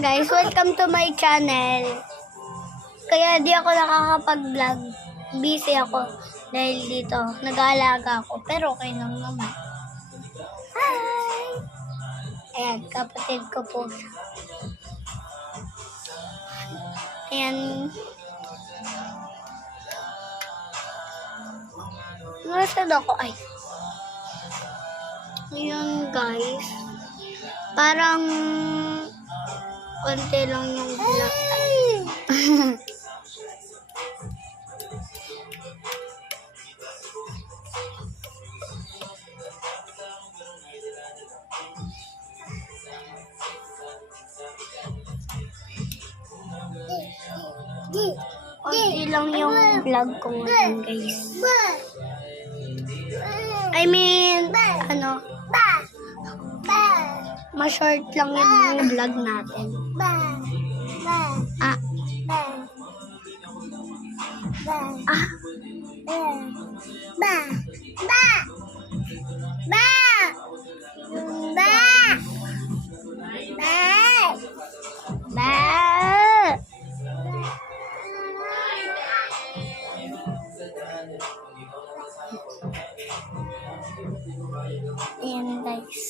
Ayan guys, welcome to my channel. Kaya di ako nakakapag-vlog. Busy ako dahil dito. Nag-aalaga ako. Pero okay lang naman. Hi! Ayan, kapatid ko po. Ayan. Nasaan ako? Ay. Ayan guys. Parang konti lang yung vlog. Konti lang yung vlog ko ngayon guys. I mean, ma-short lang yung vlog natin. Ah. Ayan guys,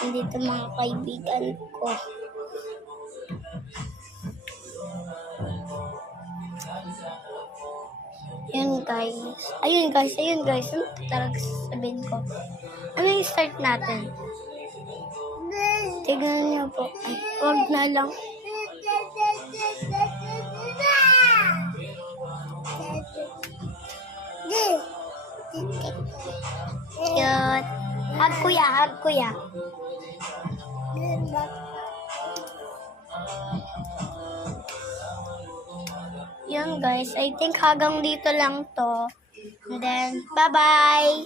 nandito mga kaibigan ko. Ayun guys. Ano talaga sasabihin ko? Ano yung start natin? Tignan niyo po. Ay, wag na lang. Cute. Hug kuya. Yun guys, I think hanggang dito lang to. And then, bye-bye!